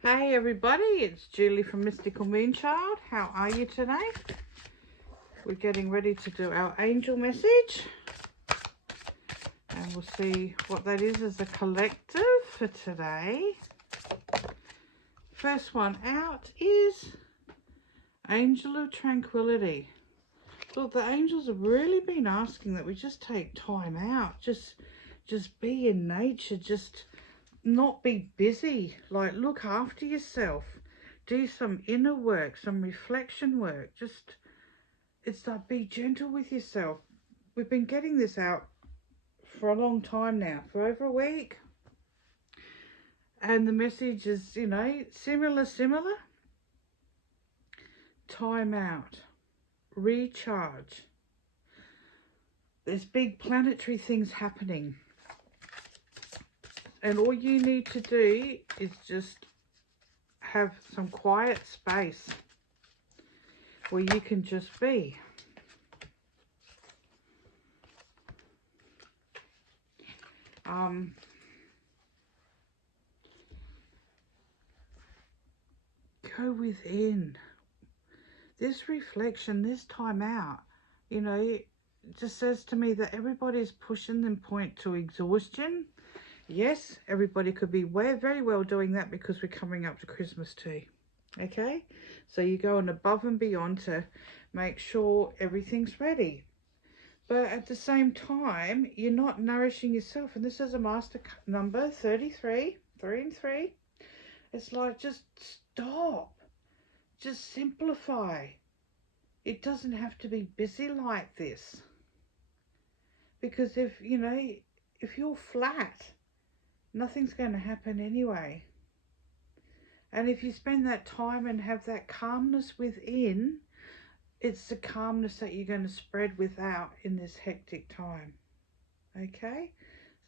Hey everybody, it's Julie from Mystical Moonchild. How are you today? We're getting ready to do our angel message. And we'll see what that is as a collective for today. First one out is Angel of Tranquility. Look, the angels have really been asking that we just take time out. Just be in nature. Just not be busy. Like, look after yourself. Do some inner work, some reflection work. It's like, be gentle with yourself. We've been getting this out for a long time now, for over a week. And the message is, similar. Time out. Recharge. There's big planetary things happening. And all you need to do is just have some quiet space where you can just be. Go within. This reflection, this time out, just says to me that everybody's pushing them point to exhaustion. Yes, everybody could be very well doing that because we're coming up to Christmas too. Okay, so you're going above and beyond to make sure everything's ready. But at the same time, you're not nourishing yourself. And this is a master number 33, 3 and 3. It's like, just stop. Just simplify. It doesn't have to be busy like this. Because if you're flat, nothing's going to happen anyway. And if you spend that time and have that calmness within, it's the calmness that you're going to spread without in this hectic time. Okay?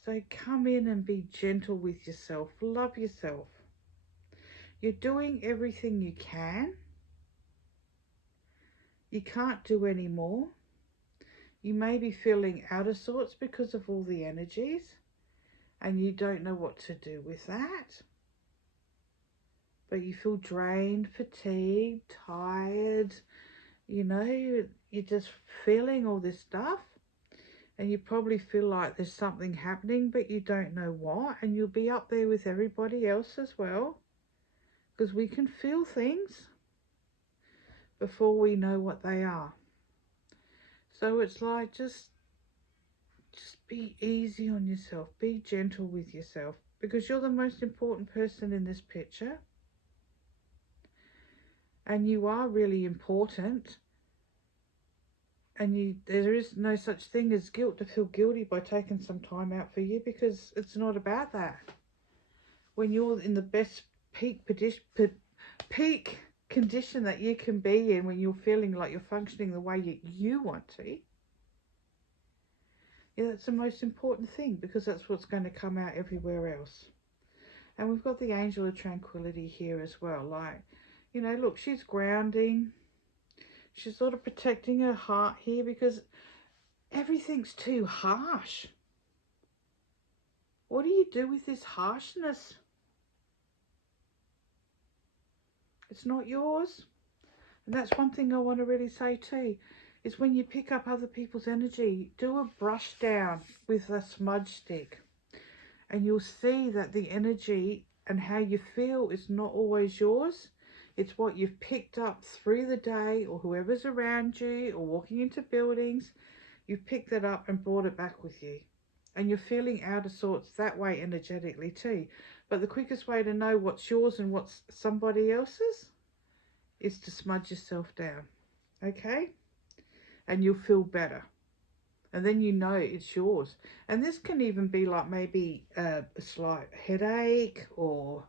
So come in and be gentle with yourself. Love yourself. You're doing everything you can. You can't do any more. You may be feeling out of sorts because of all the energies, and you don't know what to do with that. But you feel drained, fatigued, tired. You're just feeling all this stuff. And you probably feel like there's something happening, but you don't know what. And you'll be up there with everybody else as well. Because we can feel things before we know what they are. So it's like, just be easy on yourself. Be gentle with yourself. Because you're the most important person in this picture. And you are really important. And there is no such thing as guilt to feel guilty by taking some time out for you, because it's not about that. When you're in the best peak condition that you can be in, when you're feeling like you're functioning the way you want to, that's the most important thing, because that's what's going to come out everywhere else. And we've got the Angel of Tranquility here as well. Like, look, she's grounding. She's sort of protecting her heart here, because everything's too harsh. What do you do with this harshness? It's not yours. And that's one thing I want to really say too, is when you pick up other people's energy, do a brush down with a smudge stick. And you'll see that the energy and how you feel is not always yours. It's what you've picked up through the day, or whoever's around you, or walking into buildings. You've picked that up and brought it back with you. And you're feeling out of sorts that way energetically too. But the quickest way to know what's yours and what's somebody else's is to smudge yourself down. Okay? And you'll feel better. And then it's yours. And this can even be like maybe a slight headache, or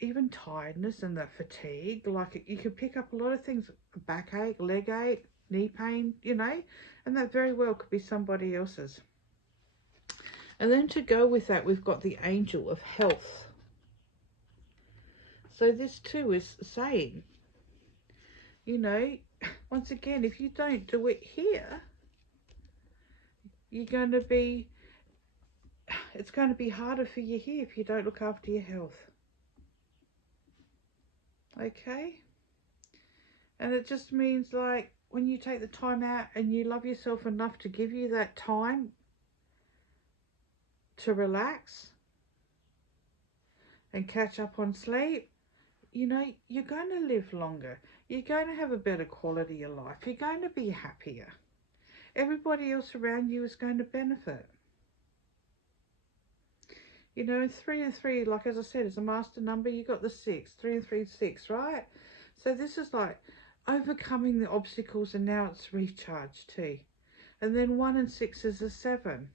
even tiredness and that fatigue. Like, you could pick up a lot of things: backache, leg ache, knee pain, and that very well could be somebody else's. And then to go with that, we've got the Angel of Health. So this too is saying, once again, if you don't do it here, it's going to be harder for you here if you don't look after your health. Okay? And it just means like when you take the time out and you love yourself enough to give you that time to relax and catch up on sleep, you know, you're going to live longer. You're going to have a better quality of life. You're going to be happier. Everybody else around you is going to benefit. You know, and 3 and 3, like as I said, is a master number. You got the 6, 3 and 3, 6, right? So this is like overcoming the obstacles, and now it's recharge too. And then 1 and 6 is a 7.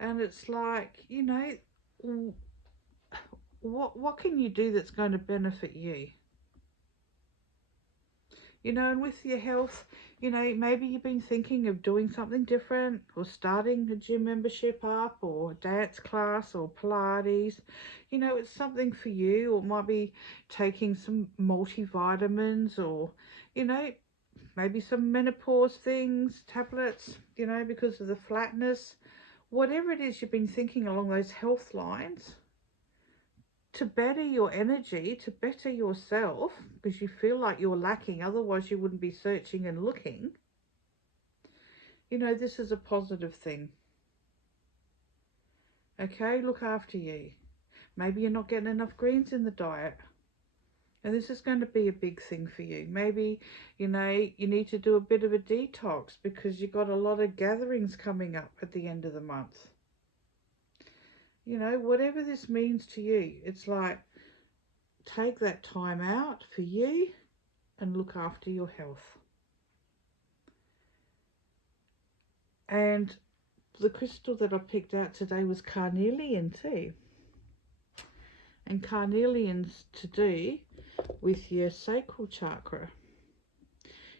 And it's like, you know, what can you do that's going to benefit you? You know, and with your health, you know, maybe you've been thinking of doing something different, or starting a gym membership up, or dance class, or Pilates. You know, it's something for you. Or it might be taking some multivitamins, or, you know, maybe some menopause things, tablets, you know, because of the flatness. Whatever it is you've been thinking along those health lines, to better your energy, to better yourself, because you feel like you're lacking, otherwise you wouldn't be searching and looking. You know, this is a positive thing. Okay, look after you. Maybe you're not getting enough greens in the diet, and this is going to be a big thing for you. Maybe, you know, you need to do a bit of a detox because you've got a lot of gatherings coming up at the end of the month. You know, whatever this means to you, it's like, take that time out for you and look after your health. And the crystal that I picked out today was carnelian too. And carnelian's to do with your sacral chakra.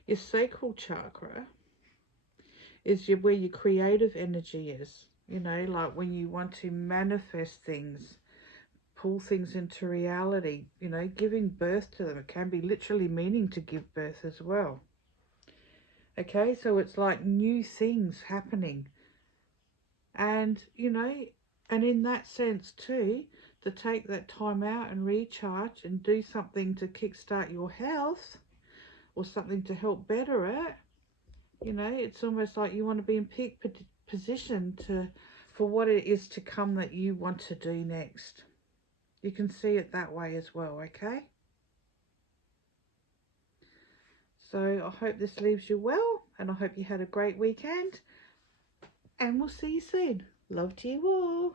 Your sacral chakra is where your creative energy is. You know, like when you want to manifest things, pull things into reality, you know, giving birth to them. It can be literally meaning to give birth as well. Okay, so it's like new things happening. And, you know, and in that sense too, to take that time out and recharge and do something to kickstart your health, or something to help better it, you know, it's almost like you want to be in peak position for what it is to come that you want to do next. You can see it that way as well, okay? So I hope this leaves you well, and I hope you had a great weekend, and we'll see you soon. Love to you all.